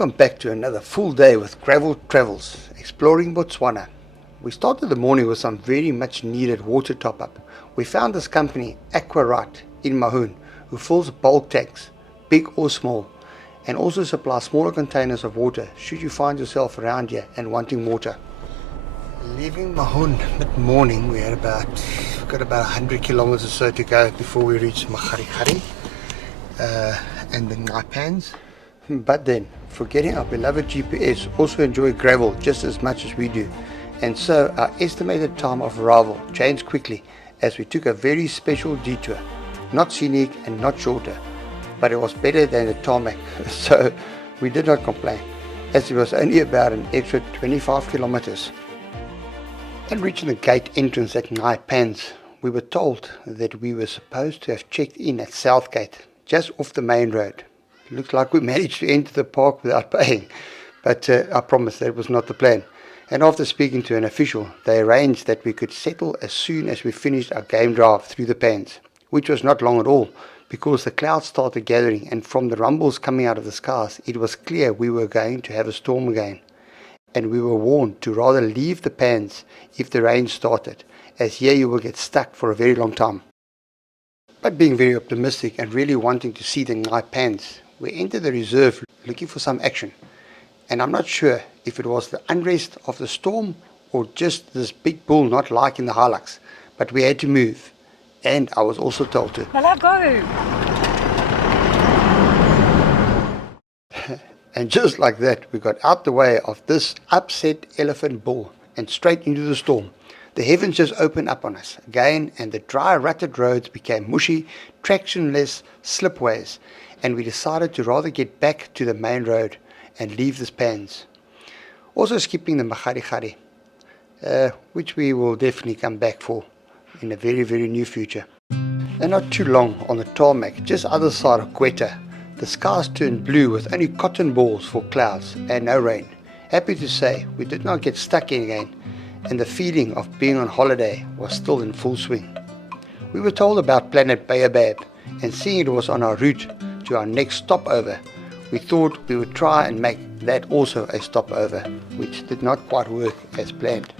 Welcome back to another full day with Gravel Travels, exploring Botswana. We started the morning with some very much needed water top up. We found this company, Aqua in Mahun, who fills bulk tanks, big or small, and also supplies smaller containers of water should you find yourself around here and wanting water. Leaving Mahun mid-morning, we've got about 100 kilometers or so to go before we reach Nxai and the Nxai. But then, forgetting our beloved GPS also enjoy gravel just as much as we do, and so our estimated time of arrival changed quickly as we took a very special detour, not scenic and not shorter, but it was better than the tarmac, so we did not complain, as it was only about an extra 25 kilometers. And reaching the gate entrance at Nxai, we were told that we were supposed to have checked in at South Gate, just off the main road. Looks like we managed to enter the park without paying, but I promise that was not the plan. And after speaking to an official, they arranged that we could settle as soon as we finished our game drive through the pans, which was not long at all, because the clouds started gathering, and from the rumbles coming out of the skies, it was clear we were going to have a storm again. And we were warned to rather leave the pans if the rain started, as here you will get stuck for a very long time. But being very optimistic and really wanting to see the Nxai, we entered the reserve looking for some action, and I'm not sure if it was the unrest of the storm or just this big bull not liking the Hilux, but we had to move, and I was also told to. Well, go! And just like that, we got out the way of this upset elephant bull and straight into the storm. The heavens just opened up on us again, and the dry rutted roads became mushy, tractionless slipways, and we decided to rather get back to the main road and leave the pans. Also skipping the Nxai, which we will definitely come back for in a very, very near future. And not too long on the tarmac, just other side of Quetta, the skies turned blue with only cotton balls for clouds and no rain. Happy to say we did not get stuck in again, and the feeling of being on holiday was still in full swing. We were told about Planet Baobab, and seeing it was on our route to our next stopover, we thought we would try and make that also a stopover, which did not quite work as planned.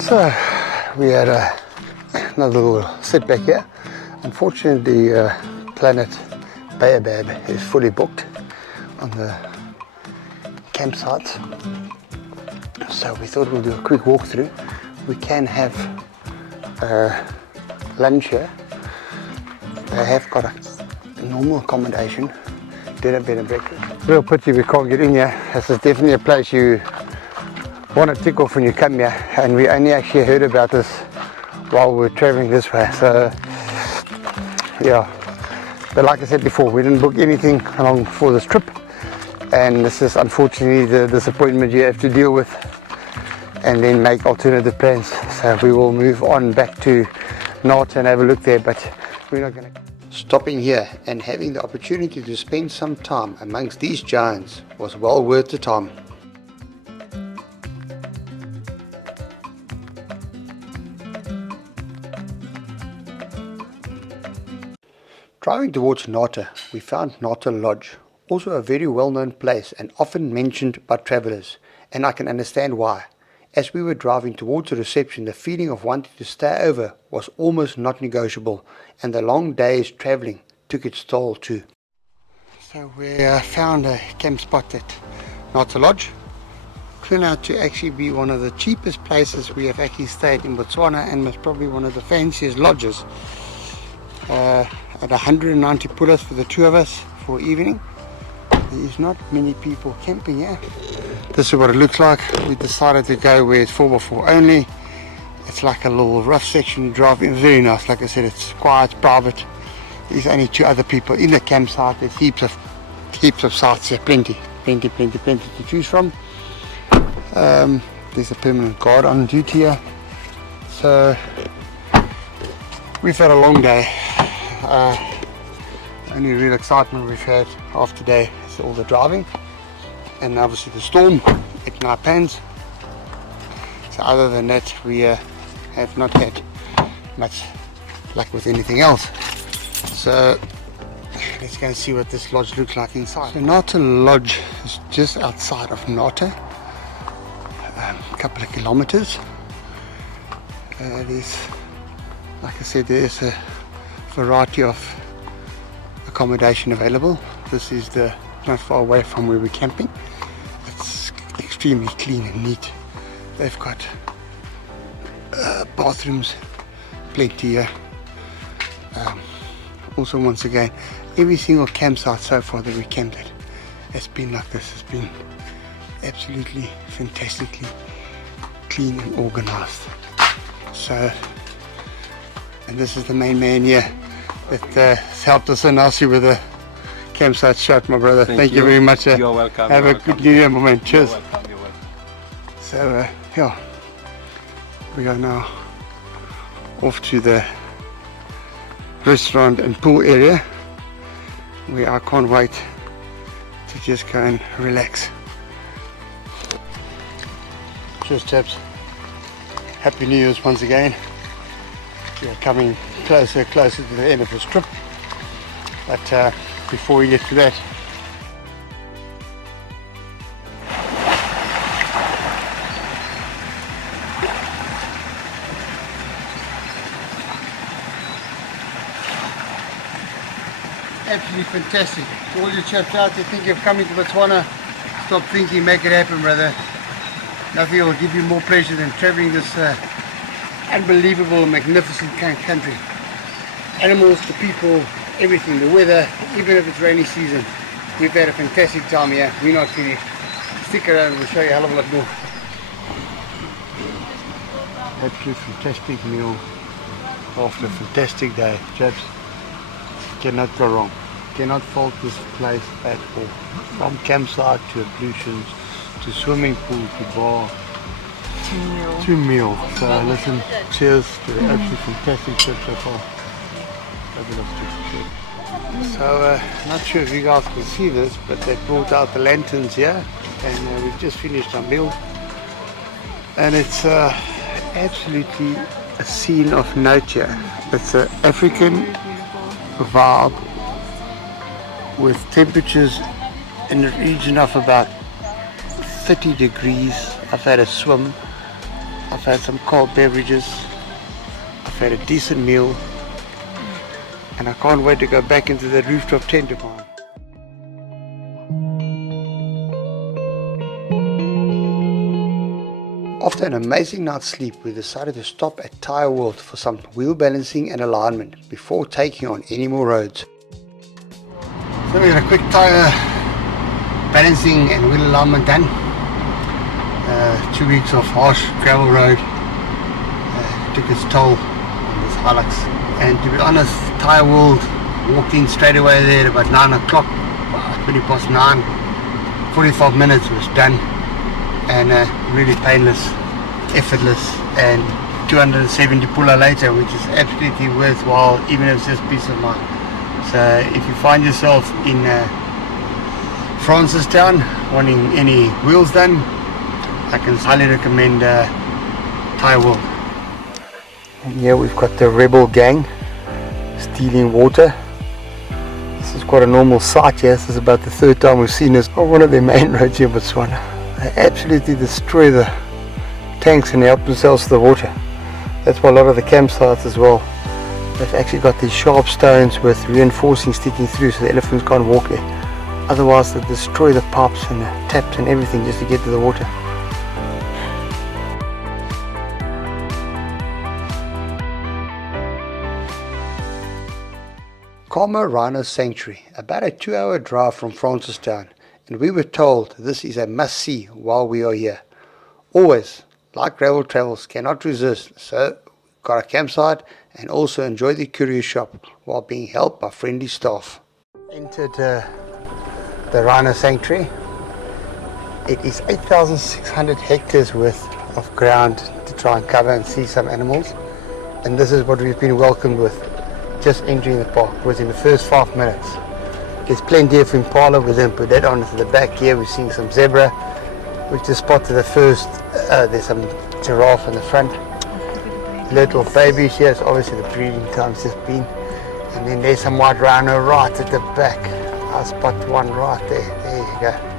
So we had another little setback here. Unfortunately, Planet Baobab is fully booked on the campsite, so we thought we'll do a quick walkthrough. We can have lunch here. They have got a normal accommodation, dinner, bed and breakfast. Real pity we can't get in here. This is definitely a place you want to tick off when you come here, and we only actually heard about this while we were traveling this way. So yeah, but like I said before, we didn't book anything along for this trip, and this is unfortunately the disappointment you have to deal with and then make alternative plans. So we will move on back to Nata and have a look there, but we're not going to. Stopping here and having the opportunity to spend some time amongst these giants was well worth the time. Driving towards Nata, we found Nata Lodge, also a very well-known place and often mentioned by travellers, and I can understand why. As we were driving towards the reception, the feeling of wanting to stay over was almost not negotiable, and the long days travelling took its toll too. So we found a camp spot at Nata Lodge. Turned out to actually be one of the cheapest places we have actually stayed in Botswana, and was probably one of the fanciest lodges. At 190 pullers for the two of us for evening. There's not many people camping here. This is what it looks like. We decided to go where it's 4x4 only. It's like a little rough section drive in. Very nice. Like I said, it's quiet, private. There's only two other people in the campsite. There's heaps of sites here. Plenty to choose from. There's a permanent guard on duty here. So we've had a long day. Only real excitement we've had half today is all the driving, and obviously the storm at Nxai. So other than that, we have not had much luck with anything else. So Let's go and see what this lodge looks like inside. So Nata Lodge is just outside of Nata, a couple of kilometers. There's, like I said, there's a variety of accommodation available. This is not far away from where we're camping. It's extremely clean and neat. They've got bathrooms, plenty here. Also, once again, every single campsite so far that we camped at has been like this. It's been absolutely fantastically clean and organized. So, and this is the main man here that helped us so nicely with the campsite shot, my brother. Thank you very much. You're welcome. Have a good New Year, my man. Cheers. You're welcome. You're welcome. So, yeah, we are now off to the restaurant and pool area where I can't wait to just go and relax. Cheers, chaps. Happy New Year's once again. We are coming closer to the end of this trip, but before we get to that, absolutely fantastic. To all you chaps out there thinking of coming to Botswana, stop thinking, make it happen, brother. Nothing will give you more pleasure than traveling this unbelievable, magnificent country. Animals, the people, everything, the weather, even if it's rainy season. We've had a fantastic time here. We're not finished. Stick around, we'll show you a hell of a lot more. Absolute fantastic meal after a fantastic day, chaps. Cannot go wrong. Cannot fault this place at all. From campsite to ablutions, to swimming pool, to bar, to meal. So listen, cheers to the absolutely fantastic trip so far. Fabulous trip. So not sure if you guys can see this, but they brought out the lanterns here, and we've just finished our meal. And it's absolutely a scene of nature. It's an African vibe with temperatures in the region of about 30 degrees. I've had a swim, I've had some cold beverages, I've had a decent meal, and I can't wait to go back into the rooftop tent of mine. After an amazing night's sleep, we decided to stop at Tyre World for some wheel balancing and alignment before taking on any more roads. So we got a quick tyre balancing and wheel alignment done. 2 weeks of harsh gravel road took its toll on this Hilux. And to be honest, Tyre World, walked in straight away there at about 9 o'clock, 20 past 9, 45 minutes was done. And really painless, effortless, and 270 puller later, which is absolutely worthwhile, even if it's just peace of mind. So if you find yourself in Francistown wanting any wheels done, I can highly recommend Tyre World. And here we've got the Rebel gang stealing water. This is quite a normal sight here. This is about the third time we've seen this on one of their main roads here in Botswana. They absolutely destroy the tanks and help themselves to the water. That's why a lot of the campsites as well, they've actually got these sharp stones with reinforcing sticking through so the elephants can't walk there. Otherwise they destroy the pipes and the taps and everything just to get to the water. Karma Rhino Sanctuary, about a 2-hour drive from Francistown, and we were told this is a must-see while we are here. Always, like gravel travels, cannot resist, so got a campsite and also enjoy the curious shop while being helped by friendly staff. Entered the Rhino Sanctuary. It is 8,600 hectares worth of ground to try and cover and see some animals, and this is what we've been welcomed with just entering the park within the first 5 minutes. There's plenty of impala. We then put that on to the back here. We're seeing some zebra. We just spotted the first, there's some giraffe in the front. Little babies here, it's obviously the breeding time's just been. And then there's some white rhino right at the back. I spot one right there. There you go.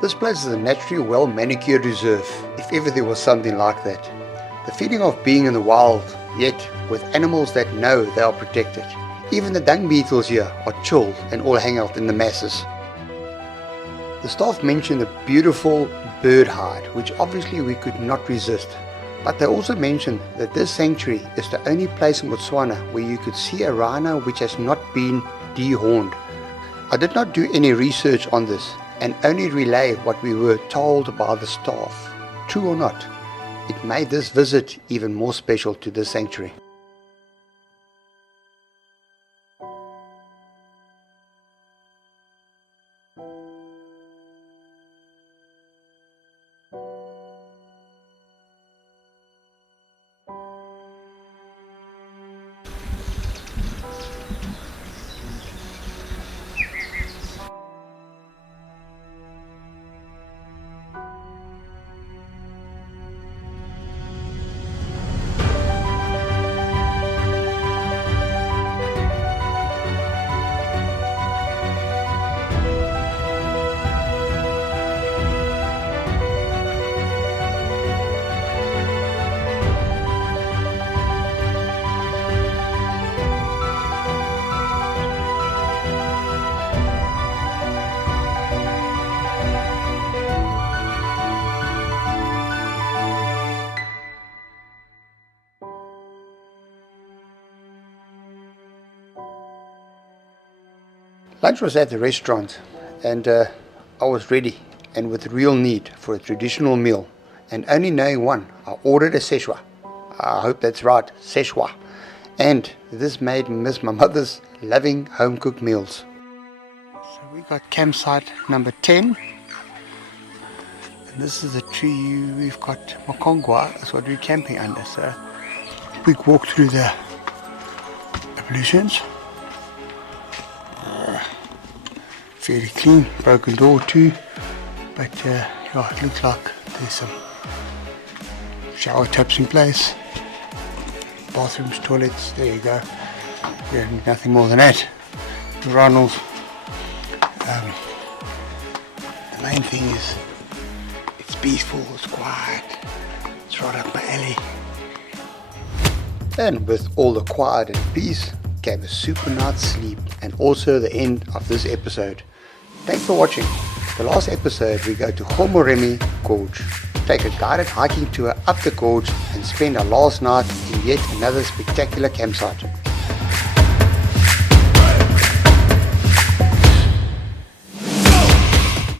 This place is a naturally well manicured reserve, if ever there was something like that. The feeling of being in the wild, yet with animals that know they are protected. Even the dung beetles here are chilled and all hang out in the masses. The staff mentioned a beautiful bird hide, which obviously we could not resist. But they also mentioned that this sanctuary is the only place in Botswana where you could see a rhino which has not been dehorned. I did not do any research on this and only relay what we were told by the staff. True or not, it made this visit even more special to this sanctuary. Lunch was at the restaurant and I was ready and with real need for a traditional meal, and only knowing one, I ordered a Szechuan. I hope that's right, Szechuan. And this made me miss my mother's loving home cooked meals. So we got campsite number 10. And this is the tree we've got Makongwa, that's what we're camping under. So quick walk through the ablutions. Fairly clean, broken door too, but yeah, it looks like there's some shower taps in place, bathrooms, toilets, there you go. Yeah, nothing more than that. Urinals. The main thing is it's peaceful, it's quiet, it's right up my alley. And with all the quiet and peace came a super night's sleep, and also the end of this episode. Thanks for watching. The last episode we go to Khama Rhino Gorge, take a guided hiking tour up the gorge and spend our last night in yet another spectacular campsite.